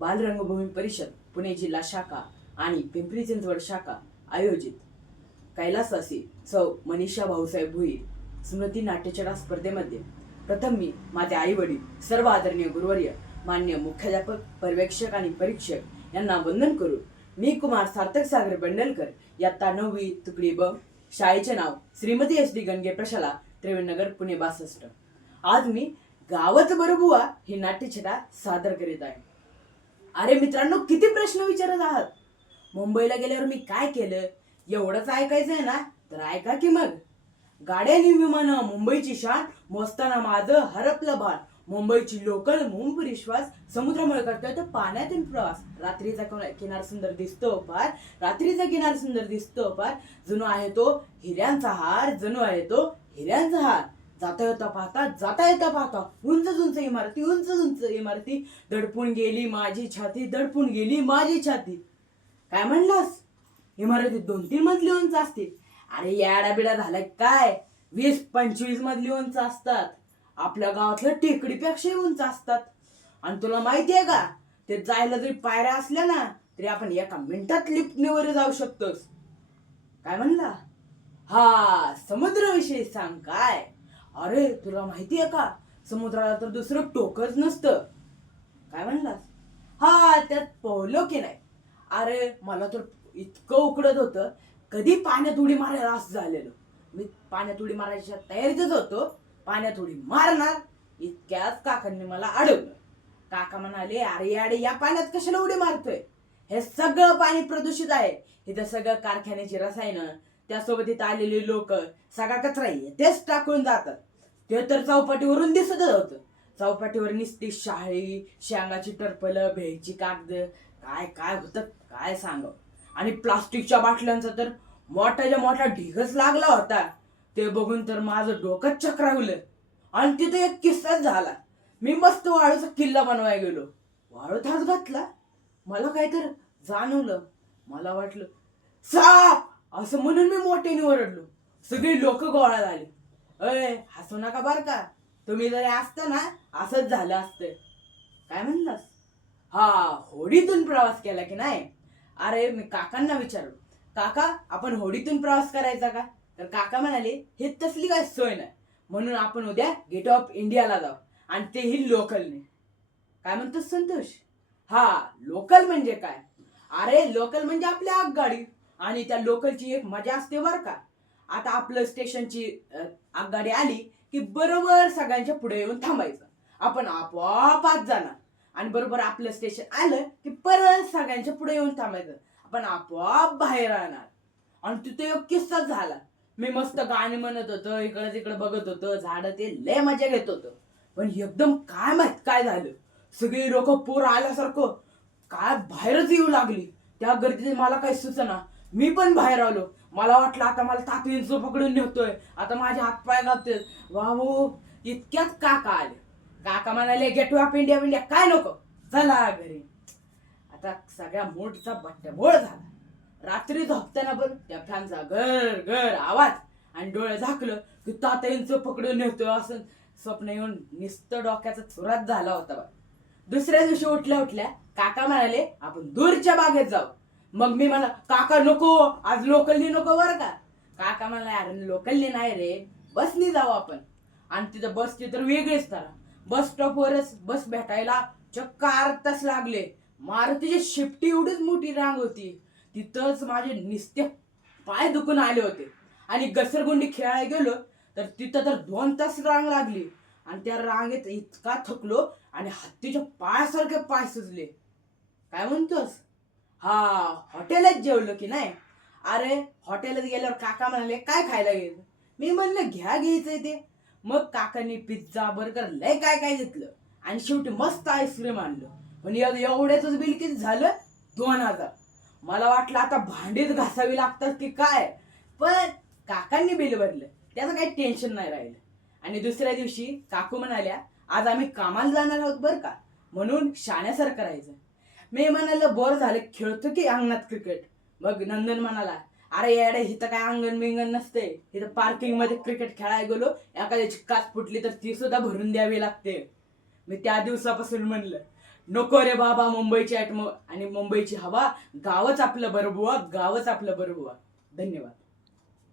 बालरंगभूमी परिषद पुणे जिल्हा शाखा आणि पिंपरी चिंचवड शाखा आयोजित. कैलासवासी सौ मनीषा भाऊसाहेब भुईर स्मृती नाट्यचडा स्पर्धेमध्ये. प्रथम मी माझे आई वडील सर्व आदरणीय गुरुवर्य मान्य मुख्याध्यापक पर्यवेक्षक आणि परीक्षक यांना वंदन करून मी कुमार सार्थक सागर बंडलकर यात्ता नववी तुकडी ब शाळेचे नाव श्रीमती एस डी गणगे प्रशाला त्रिवेणनगर पुणे बासष्ट. आज मी गावच बरोबुवा ही नाट्यछटा सादर करीत आहे. अरे मित्रांनो किती प्रश्न विचारत आहात? मुंबईला गेल्यावर मी काय केलं? एवढंच ऐकायचं आहे ना? तर ऐका की मग. गाड्यानी विमानं मुंबईची शान मोजताना माझं हरपलं भान मुंबईची लोकल मुंब विश्वास समुद्रामुळे करतोय तर पाण्यातील प्रवास. रात्रीचा किनार सुंदर दिसतो फार रात्रीचा किनार सुंदर दिसतो फार जणू आहे तो हिऱ्यांचा हार. जणू आहे तो हिऱ्यांचा हार. जाता येता पाहता जाता येता पाहता उंच उंच इमारती उंच उंच इमारती दडपून गेली माझी छाती दडपून गेली माझी छाती. काय म्हणलास? इमारतीत दोन तीन मजली उंच असतील. अरे याडा बिडा झालाय काय? वीस पंचवीस मजली उंच असतात. आपल्या गावातल्या टेकडीपेक्षाही उंच असतात. आणि तुला माहिती आहे का? ते जायला जरी पायऱ्या असल्या ना तरी आपण एका मिनिटात लिफ्टने वर जाऊ शकतोस. काय म्हणला? हा समुद्राविषयी सांग काय? अरे तुला माहितीये का? समुद्राला तर दुसरं टोकच नसतं. काय म्हणलास? हा त्यात पोहलो की नाही. अरे मला तर इतकं उकडत होतं. कधी पाण्यात उडी मारायला असं झालेलं. मी पाण्यात उडी मारायच्या तयारीतच होतो. पाण्यात उडी मारणार इतक्याच काकांनी मला अडवलं. काका म्हणाले अरे अरे या पाण्यात कशाला उडी मारतोय? हे सगळं पाणी प्रदूषित आहे. इथं सगळं कारखान्याची रसायनं त्यासोबत इथं आलेले लोक सगळा कचरा तेच टाकून जातात. ते तर चौपाटीवरून दिसतच होतं. चौपाटीवर निसती शाळी शेंगाची टरपलं भेळची कागद. काय काय होतं? काय सांग आणि प्लास्टिकच्या बाटल्यांचा तर मोठ्याच्या मोठा ढिगच लागला होता. ते बघून तर माझं डोकं चक्रावलं. आणि तिथे एक किस्साच झाला. मी मस्त वाळूचा किल्ला बनवायला गेलो. वाळूत हात घातला. मला काय तर जाणवलं. मला वाटलं साप! असं म्हणून मी मोठ्याने ओरडलो. सगळी लोक गोळा झाली अय हसू नका बर का. तुम्ही जरी असता ना असंच झालं असतं काय म्हणलास? हा होडीतून प्रवास केला की नाही? अरे मी काकांना विचारलो. काका आपण होडीतून प्रवास करायचा का? तर काका म्हणाले हे तसली काय सोय नाही. म्हणून आपण उद्या गेट ऑफ इंडियाला जाऊ. आणि तेही लोकलने. काय म्हणतोस संतोष? हा लोकल म्हणजे काय? अरे लोकल म्हणजे आपली आगगाडी. आणि त्या लोकलची एक मजा असते बर का. आता आपलं स्टेशनची अ, आगगाडी आली की बरोबर सगळ्यांच्या पुढे येऊन थांबायचं. आपण आपोआप आत जाणार. आणि बरोबर आपलं स्टेशन आलं की परत सगळ्यांच्या पुढे येऊन थांबायचं. आपण आपोआप बाहेर राहणार. आणि तिथे एक किस्साच झाला. मी मस्त गाणी म्हणत होतो इकडं तिकडं बघत होतो झाडं ते लय मजा घेत होतो. पण एकदम काय माहीत काय झालं? सगळी लोक पोर आल्यासारखं. काय बाहेरच येऊ लागली. त्या गर्दीत मला काही सुचना. मी पण बाहेर आलो. मला वाटलं आता मला तातडीचं पकडून नेतोय. आता माझे हात पाय घालते वाहो इतक्यात काका आले. काका म्हणाले गेट ऑफ इंडिया इंडिया काय नको? चला घरी. आता सगळ्या मोठचा बट्ट्याबोळ झाला. रात्री झोपताना पण त्या फॅनचा घर घर आवाज आणि डोळे झाकलं की तातडीचं पकडून नेतोय असं स्वप्न येऊन निस्त डोक्याचा चुरात झाला होता बा दुसऱ्या दिवशी उठल्या उठल्या काका म्हणाले आपण दूरच्या बागेत जाऊ. मग मी म्हणा काका नको आज लोकलनी नको बरं का. काका म्हणला अरे लोकलनी नाही रे बसनी जाऊ आपण. आणि तिथं बसची तर वेगळीच तर. बस स्टॉपवरच बस भेटायला चक्क तास लागले. मारुतीची शिफ्टी एवढीच मोठी रांग होती. तिथंच माझे निस्ते पाय दुखून आले होते. आणि घसरगुंडी खेळायला गेलो तर तिथं तर दोन तास रांग लागली. आणि त्या रांगेत इतका थकलो आणि हत्तीच्या पायासारखे पाय सुजले. काय म्हणतोस? हा हॉटेलात जेवलो की नाही? अरे हॉटेलात गेल्यावर काका म्हणाले काय खायला घ्यायचं मी म्हणलं घ्या घ्यायचंय ते. मग काकांनी पिझ्झा बर्गर लय काय काय घेतलं आणि शेवटी मस्त आईस्क्रीम आणलं. पण एवढ्याच बिल किती झालं? दोन हजार. मला वाटलं आता भांडीच घासावी लागतात की काय? पण काकांनी बिल भरलं. त्याचं काही टेन्शन नाही राहिलं. आणि दुसऱ्या दिवशी काकू म्हणाल्या आज आम्ही कामाला जाणार आहोत बरं का? म्हणून शाण्यासारखं राहायचं. मी म्हणाला बोर झाले खेळतो की अंगणात क्रिकेट मग नंदन म्हणाला अरे याडे हिथं काय अंगण बिंगण नसते इथं पार्किंगमध्ये क्रिकेट खेळायला गेलो एखाद्याची काच फुटली तर ती सुद्धा भरून द्यावी लागते. मी त्या दिवसापासून म्हणलं नको रे बाबा मुंबईची ॲटमो आणि मुंबईची हवा गावच आपलं बरबुवा गावच आपलं बरबुवा धन्यवाद.